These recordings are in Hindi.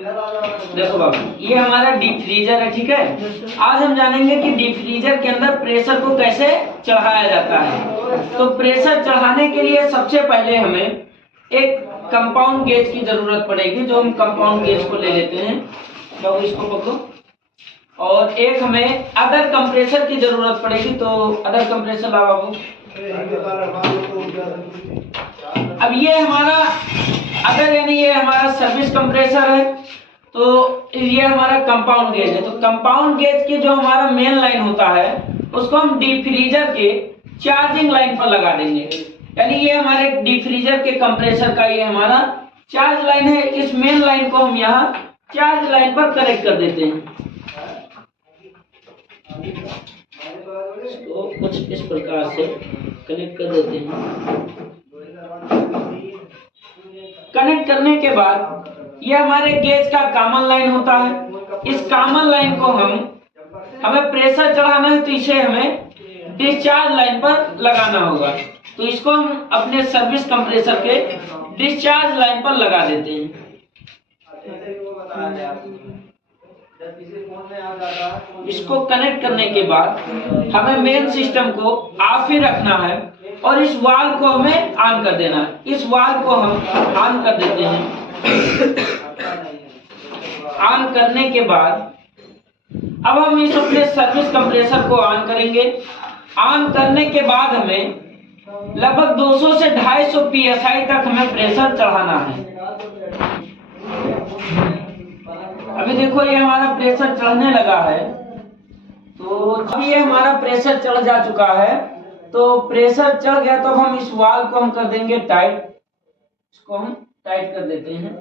देखो बाबू, ये हमारा डीप फ्रीजर है, ठीक है। आज हम जानेंगे कि डीप फ्रीजर के अंदर प्रेशर को कैसे चढ़ाया जाता है। तो प्रेशर चढ़ाने के लिए सबसे पहले हमें एक कंपाउंड गेज की जरूरत पड़ेगी, जो हम कंपाउंड गेज को ले लेते हैं। बाबू इसको पकड़ो। और एक हमें अदर कंप्रेसर की जरूरत पड़ेगी, तो अदर कंप्रेसर ला बाबू। अब ये हमारा अगर यानी ये हमारा सर्विस कंप्रेसर है, तो ये हमारा कंपाउंड गेज है। तो कंपाउंड गेज की जो हमारा मेन लाइन होता है, उसको हम डीप फ्रीजर के चार्जिंग लाइन पर लगा देंगे। यानी ये हमारे डीप फ्रीजर के कंप्रेसर का ये हमारा चार्ज लाइन है। इस मेन लाइन को हम यहाँ चार्ज लाइन पर कनेक्ट कर देते हैं। इसको कुछ इस प्रकार से कनेक्ट कर देते हैं। कनेक्ट करने के बाद ये हमारे गेज का कॉमन लाइन होता है। इस कॉमन लाइन को हमें प्रेशर चढ़ाना है, तो इसे हमें डिस्चार्ज लाइन पर लगाना होगा। तो इसको हम अपने सर्विस कंप्रेसर के डिस्चार्ज लाइन पर लगा देते हैं। इसको कनेक्ट करने के बाद हमें मेन सिस्टम को ऑफ ही रखना है और इस वाल्व को हमें ऑन कर देना है। इस वाल्व को हम ऑन कर देते हैं। ऑन करने के बाद अब हम इस अपने सर्विस कंप्रेसर को ऑन करेंगे। ऑन करने के बाद हमें लगभग 200 से 250 psi तक हमें प्रेशर चढ़ाना है। अभी देखो ये हमारा प्रेशर चढ़ने लगा है। तो अब ये हमारा प्रेशर चढ़ जा चुका है। तो प्रेशर चढ़ गया तो हम इस वाल्व को हम कर देंगे टाइट। इसको हम टाइट कर देते हैं।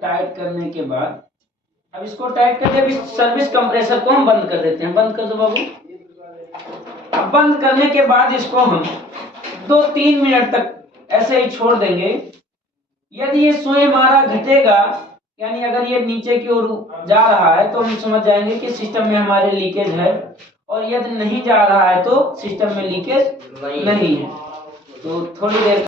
टाइट करने के बाद अब इसको टाइट करके अभी सर्विस कंप्रेसर को हम बंद कर देते हैं। बंद कर दो बाबू। अब बंद करने के बाद इसको हम 2-3 मिनट तक ऐसे ही छोड़ देंगे। यदि ये सुई हमारा घटेगा, यानी अगर ये नीचे की ओर जा रहा है, तो हम समझ जाएंगे कि सिस्टम में हमारे लीकेज है। और यदि नहीं जा रहा है तो सिस्टम में लीकेज नहीं है। तो थोड़ी देर